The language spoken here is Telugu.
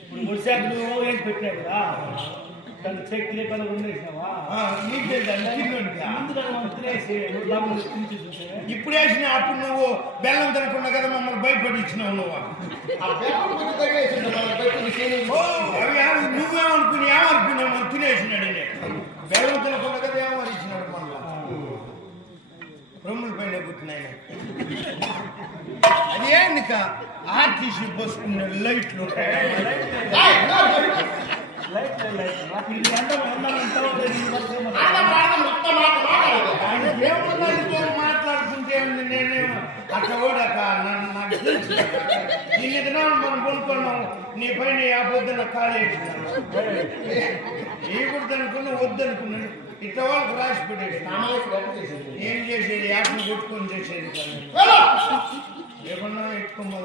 ఇప్పుడు ముడిశాఖలు ఏంటి పెట్టాడు కదా దాన్ని చెక్కి లేకుండా ఉండేసినావా నీకు తెలుసు ముందుగా మనం తినేసి ఇప్పుడు వేసిన అప్పుడు నువ్వు బెల్లం తినకుండా కదా మమ్మల్ని భయపడిచ్చినావు నువ్వు నువ్వేమనుకుని ఏమనుకున్నావు మనం తినేసినాడు బెల్లం తినకుండా కదా ఏమనిచ్చినాడు మళ్ళా రొమ్ముల పైన పుట్టినాయన అది ఏందిక ఆర్టీసీ పోసుకున్నాడు లైట్లు మాట్లాడుతుంటే నేనే అట్లా కూడా నాకు తెలుసు నిన్న దినాలు మనం కొనుక్కున్నాం నీ పైన ఆ పొద్దున ఖాళీ ఈ కూడా అనుకున్నా వద్దనుకున్నాడు ఇట్లా వాళ్ళకి రాసి పెట్టేది ఏం చేసేది యాప్ని కొట్టుకొని చేసేది ఏమన్నా ఎత్తుకోమో